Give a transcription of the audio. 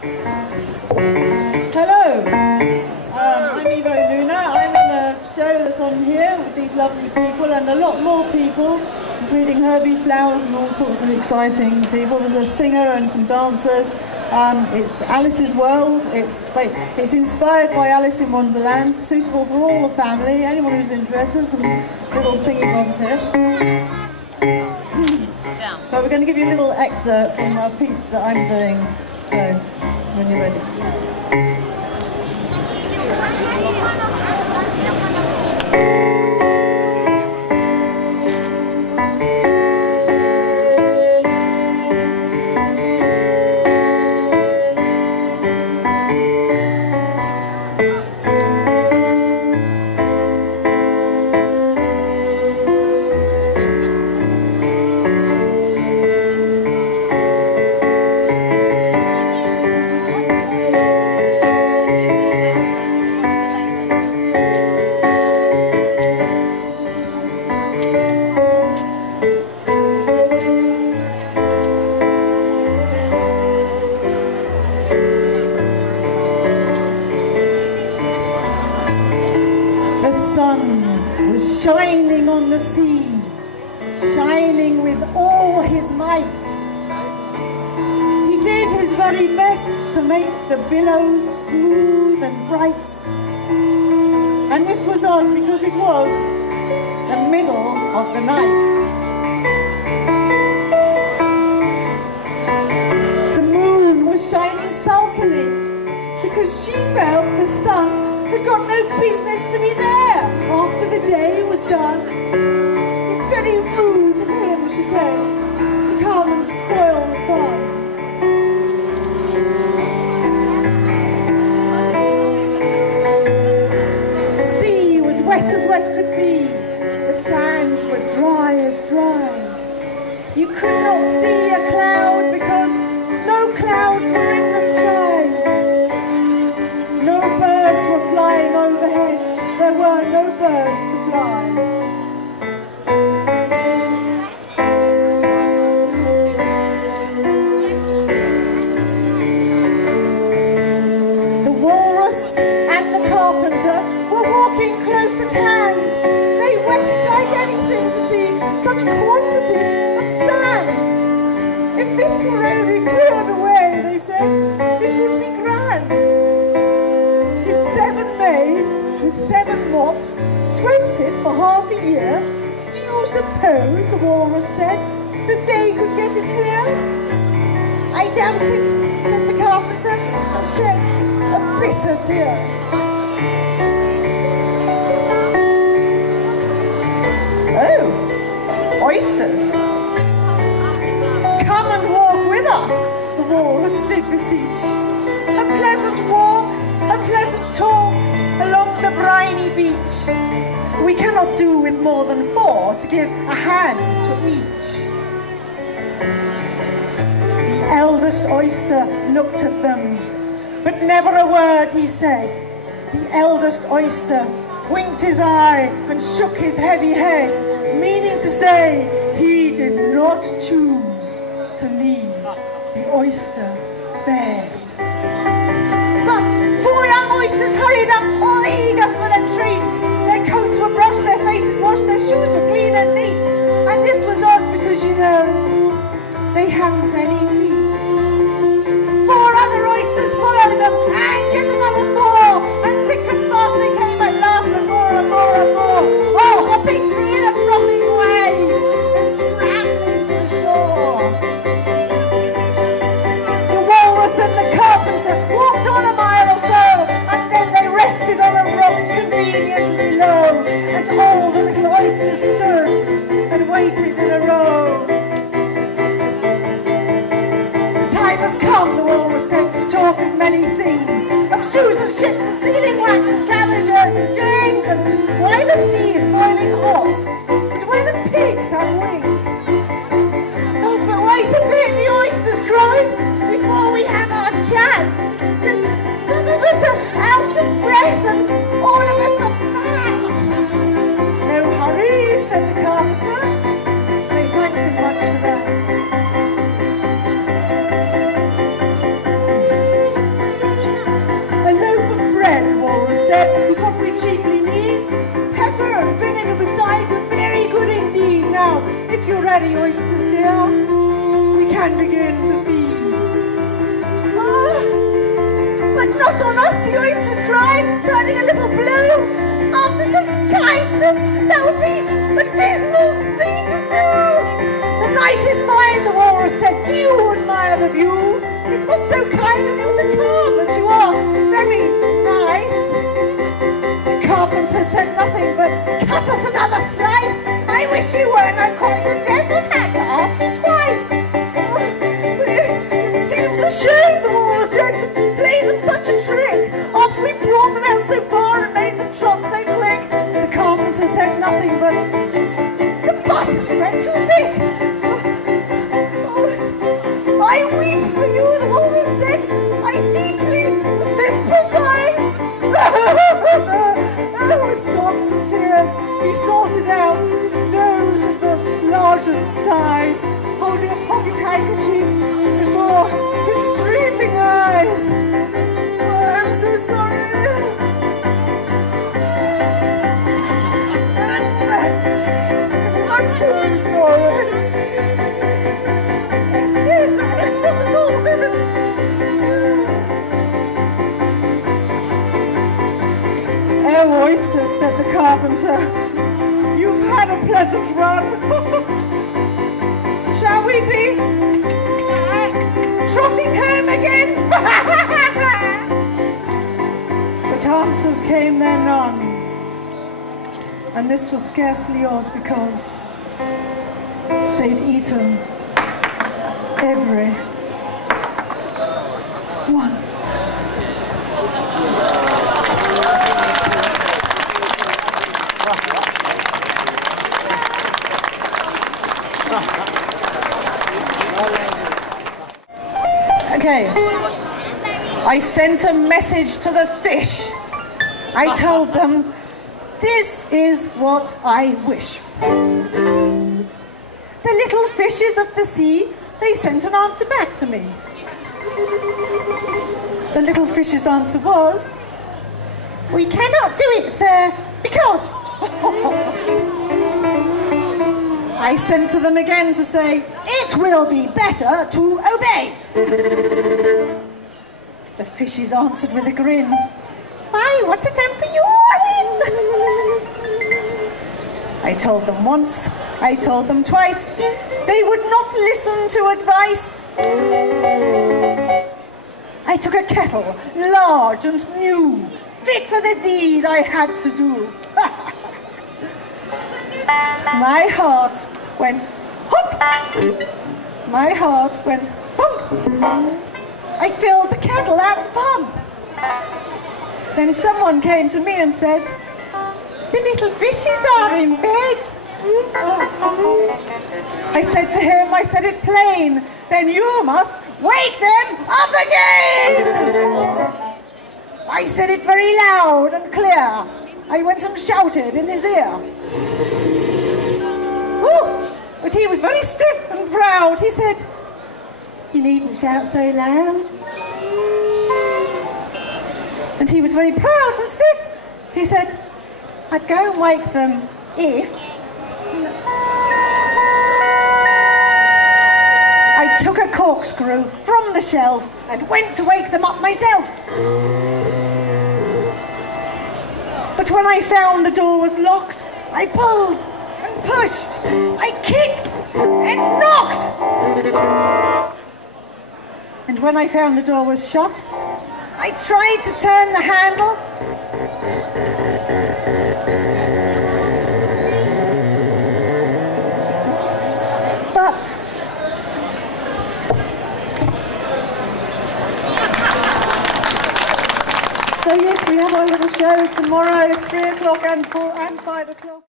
Hello, I'm Evo Luna. I'm in a show that's on here with these lovely people and a lot more people, including Herbie Flowers and all sorts of exciting people. There's a singer and some dancers. It's Alice's World. It's inspired by Alice in Wonderland, suitable for all the family, anyone who's interested. Some little thingy bobs here. But we're going to give you a little excerpt from a piece that I'm doing. So, when you're ready. The sun was shining on the sea, shining with all his might. He did his very best to make the billows smooth and bright. And this was odd because it was the middle of the night. The moon was shining sulkily because she felt the sun had got no business to be there after the day was done. It's very rude of him, she said, to come and spoil the fun. The sea was wet as wet could be. The sands were dry as dry. You could not see a cloud because no clouds were in the sky. No birds were flying overhead. There were no birds to fly. The walrus and the carpenter were walking close at hand. They wept like anything to see such quantities of sand. If this were only cleared away, they said, it would be grand. With 7 mops swept it for half a year, do you suppose, the walrus said, that they could get it clear? I doubt it, said the carpenter, and shed a bitter tear. Oh, oysters. Come and walk with us, the walrus did beseech. A pleasant walk, a pleasant talk, along the briny beach. We cannot do with more than 4 to give a hand to each. The eldest oyster looked at them, but never a word he said. The eldest oyster winked his eye and shook his heavy head, meaning to say he did not choose to leave the oyster bed. But 4 young oysters hurried up, all eager for the treat. Their coats were brushed, their faces washed, their shoes were clean and neat. And this was odd because, you know, they hadn't any feet. 4 other oysters followed them, and yet another 4. And thick and fast they came at last, and more and more and more, all hopping through the frothing waves and scrambling to the shore. The walrus and the carpenter walked on a mile or so, and then they rested on a rock conveniently low, and all the little oysters stood and waited in a row. The time has come, the walrus said, to talk of many things, of shoes and ships and sealing wax and cabbages and games, and why the sea is boiling hot, and why the pigs have wings. Oh, but wait a bit, the oysters cried, before we have our chat, because some of us are out of breath and all of us are fat. No hurry, said the carpenter. They thanked him much for that. ready, oysters dear. We can begin to feed. Ah, but not on us, the oysters cried, turning a little blue. After such kindness, that would be a dismal thing to do. The night is fine, the walrus said. Do you admire the view? It was so kind of you to come, and you are very nice. The carpenter said nothing but, cut us another slice. I wish you weren't, I'm quite so deaf I've had to ask you twice. It seems a shame, the walrus said, to play them such a trick. After we brought them out so far and made them trot so quick. The carpenter said nothing but, the butter spread too thick. I weep for you, the walrus said. I deeply sympathize. With sobs and tears, he sorted out those of the largest size, holding a pocket handkerchief before his streaming eyes. Oh, I'm so sorry. I'm so sorry. Oh, oysters, said the carpenter, you've had a pleasant run. Shall we be trotting home again? But answers came there none, and this was scarcely odd because they'd eaten every one. Okay, I sent a message to the fish. I told them, this is what I wish. The little fishes of the sea, they sent an answer back to me. The little fish's answer was, we cannot do it, sir, because... I sent to them again to say, it will be better to obey. The fishes answered with a grin, why, what a temper you are in. I told them once, I told them twice, they would not listen to advice. I took a kettle, large and new, fit for the deed I had to do. My heart went hop. My heart went thump. I filled the kettle at the pump. Then someone came to me and said, the little fishes are in bed. I said to him, I said it plain, then you must wake them up again. I said it very loud and clear. I went and shouted in his ear. Ooh, but he was very stiff and proud. He said, you needn't shout so loud. And he was very proud and stiff. He said, I'd go and wake them if... I took a corkscrew from the shelf and went to wake them up myself. But when I found the door was locked, I pulled and pushed, I kicked and knocked. And when I found the door was shut, I tried to turn the handle. But so yes, we have our little show tomorrow at 3 o'clock and 4 and 5 o'clock.